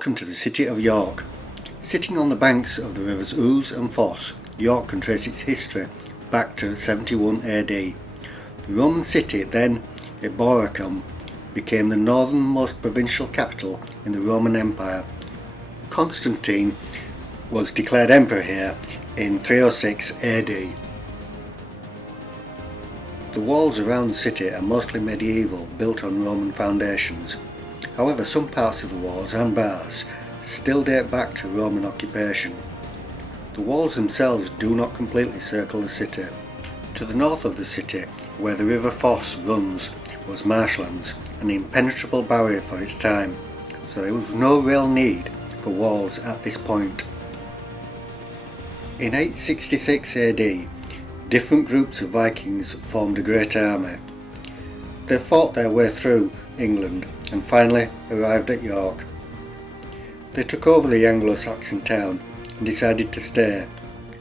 Welcome to the city of York. Sitting on the banks of the rivers Ouse and Foss, York can trace its history back to 71 AD. The Roman city, then Eboracum, became the northernmost provincial capital in the Roman Empire. Constantine was declared emperor here in 306 AD. The walls around the city are mostly medieval, built on Roman foundations. However, some parts of the walls and bars still date back to Roman occupation. The walls themselves do not completely circle the city. To the north of the city, where the River Foss runs, was marshlands, an impenetrable barrier for its time, so there was no real need for walls at this point. In 866 AD, different groups of Vikings formed a great army. They fought their way through England and finally arrived at York. They took over the Anglo-Saxon town and decided to stay.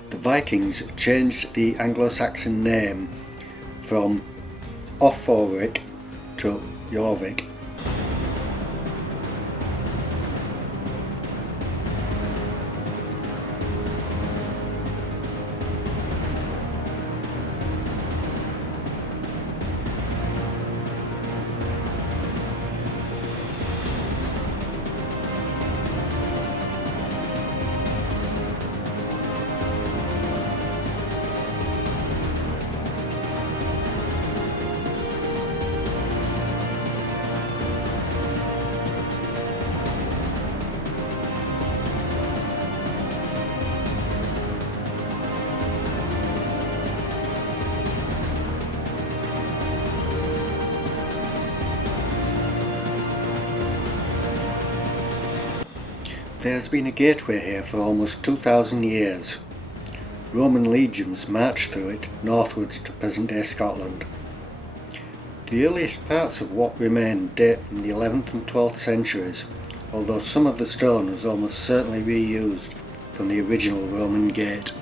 The Vikings changed the Anglo-Saxon name from Oforic to Jorvik. There has been a gateway here for almost 2,000 years. Roman legions marched through it northwards to present-day Scotland. The earliest parts of what remain date from the 11th and 12th centuries, although some of the stone was almost certainly reused from the original Roman gate.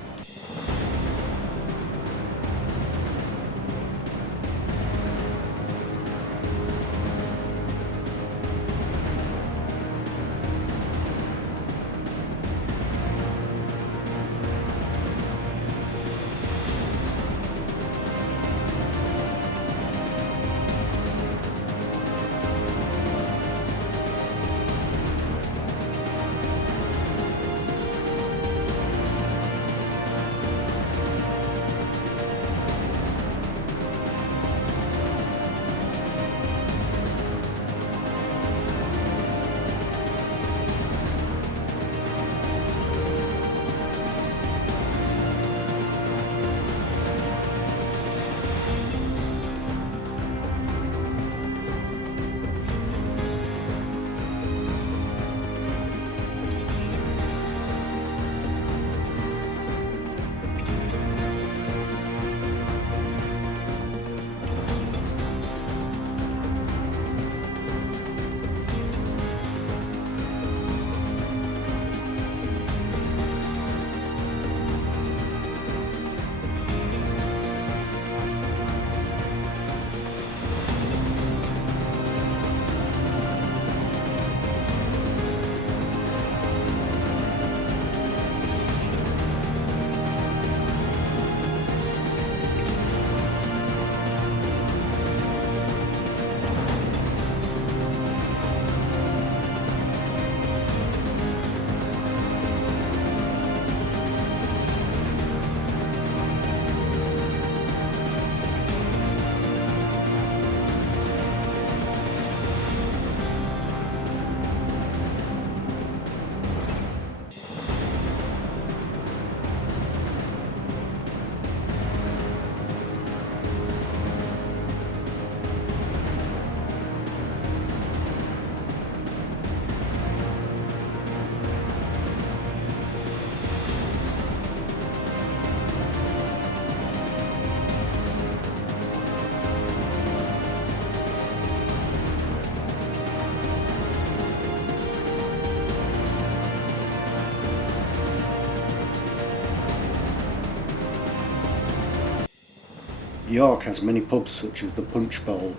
York has many pubs such as the Punch Bowl,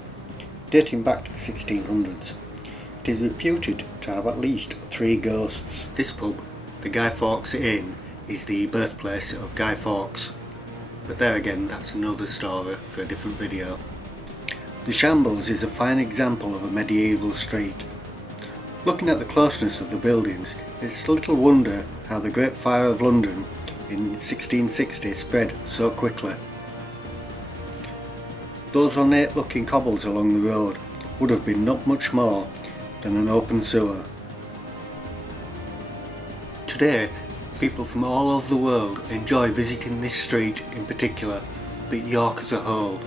dating back to the 1600s. It it is reputed to have at least 3 ghosts. This pub, the Guy Fawkes Inn, is the birthplace of Guy Fawkes, but there again, that's another story for a different video. The Shambles is a fine example of a medieval street. Looking at the closeness of the buildings, it's little wonder how the Great Fire of London in 1660 spread so quickly. Those ornate looking cobbles along the road would have been not much more than an open sewer. Today, people from all over the world enjoy visiting this street in particular, but York as a whole.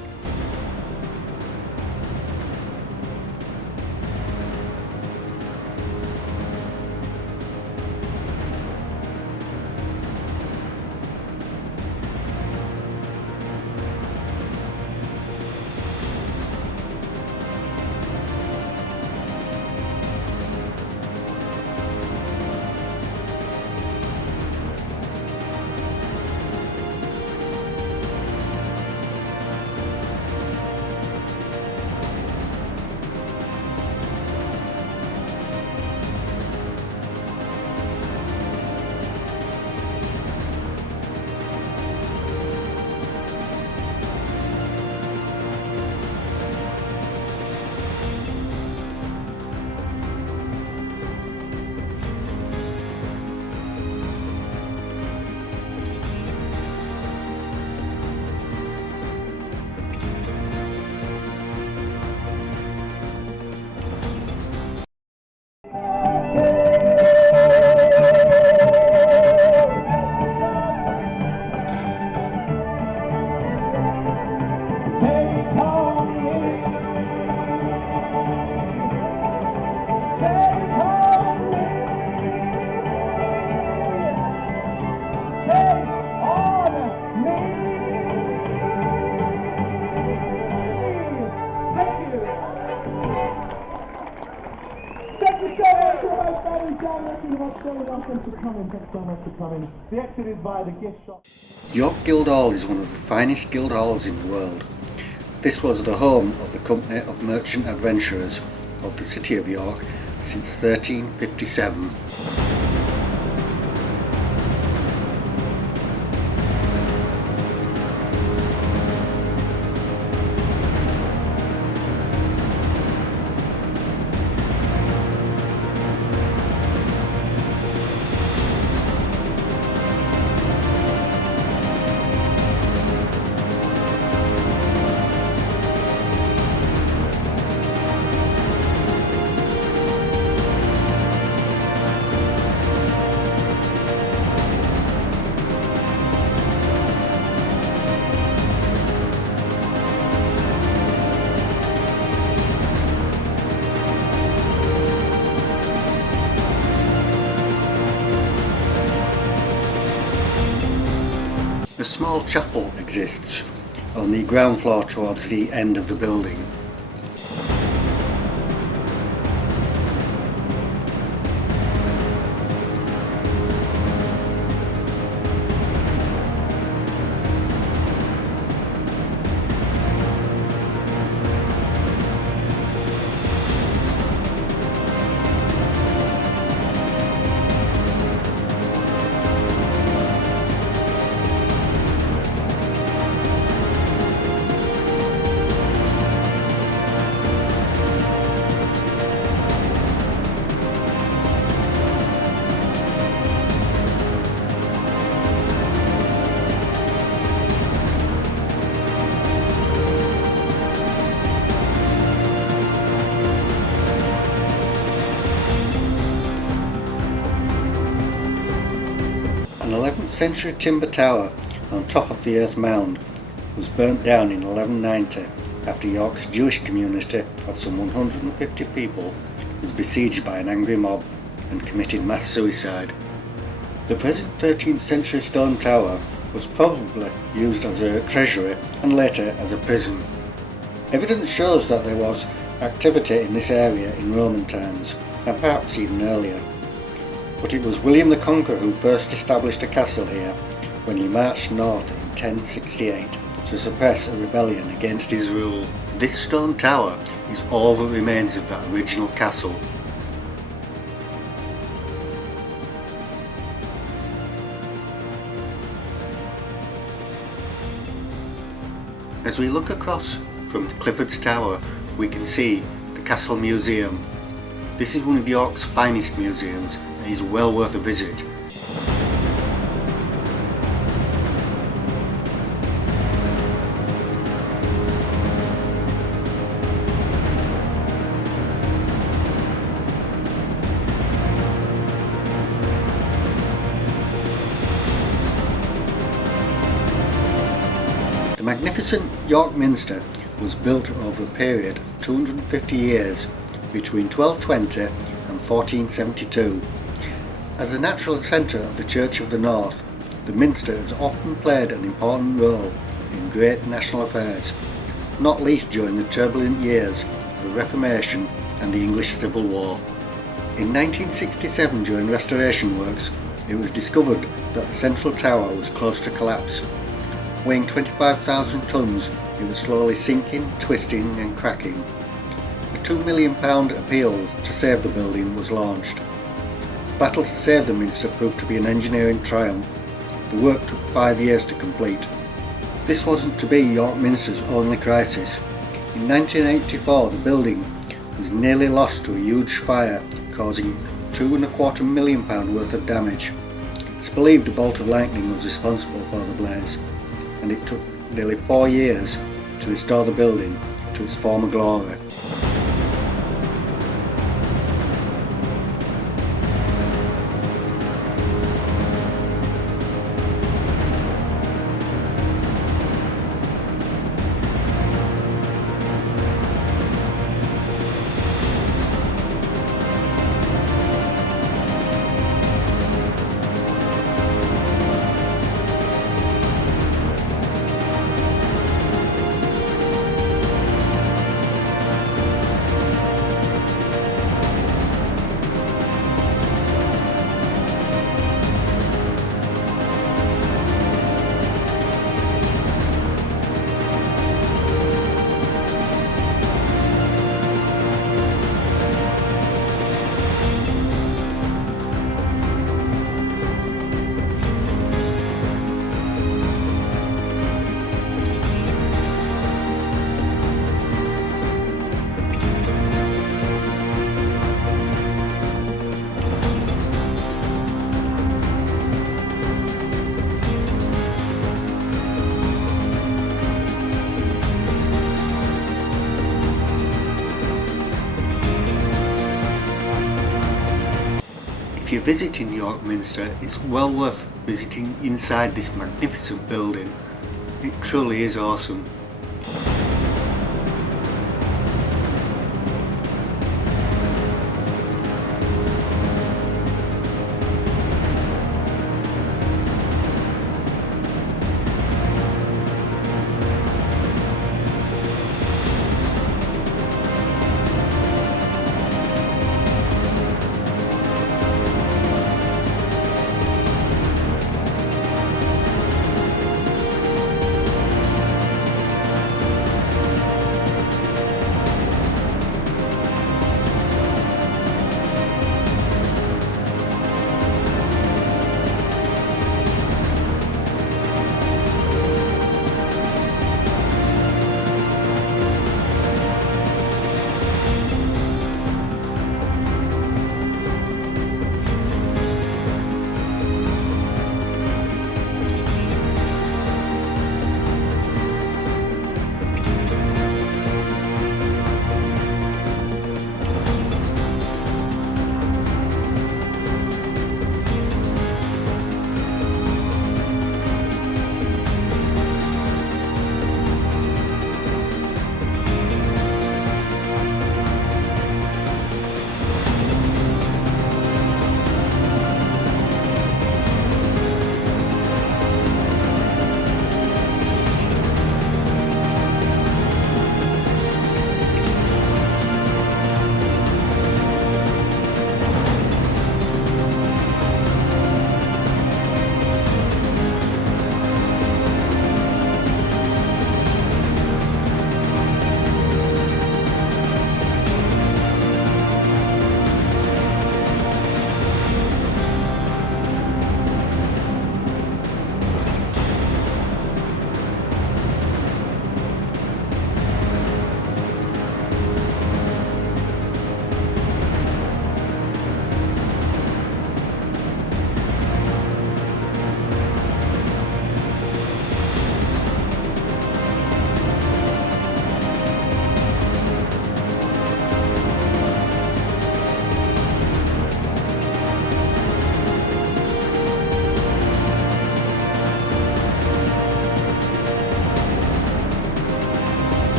Thanks so much for coming. The exit is via the gift shop. York Guildhall is one of the finest guild halls in the world. This was the home of the Company of Merchant Adventurers of the City of York since 1357. A small chapel exists on the ground floor towards the end of the building. An 11th century timber tower on top of the earth mound was burnt down in 1190 after York's Jewish community of some 150 people was besieged by an angry mob and committed mass suicide. The present 13th century stone tower was probably used as a treasury and later as a prison. Evidence shows that there was activity in this area in Roman times, and perhaps even earlier. But it was William the Conqueror who first established a castle here when he marched north in 1068 to suppress a rebellion against his rule. This stone tower is all that remains of that original castle. As we look across from Clifford's Tower, we can see the Castle Museum. This is one of York's finest museums and is well worth a visit. The magnificent York Minster was built over a period of 250 years between 1220 and 1472. As a natural centre of the Church of the North, the Minster has often played an important role in great national affairs, not least during the turbulent years of the Reformation and the English Civil War. In 1967, during restoration works, it was discovered that the central tower was close to collapse. Weighing 25,000 tonnes, it was slowly sinking, twisting and cracking. A £2 million appeal to save the building was launched. The battle to save the Minster proved to be an engineering triumph. The work took 5 years to complete. This wasn't to be York Minster's only crisis. In 1984, the building was nearly lost to a huge fire, causing £2.25 million worth of damage. It's believed a bolt of lightning was responsible for the blaze, and it took nearly 4 years to restore the building to its former glory. If you're visiting York Minster, it's well worth visiting inside this magnificent building. It truly is awesome.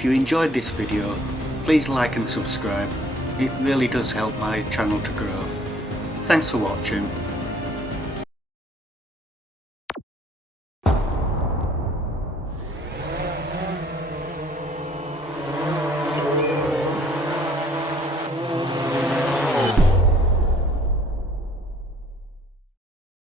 If you enjoyed this video, please like and subscribe. It really does help my channel to grow. Thanks for watching.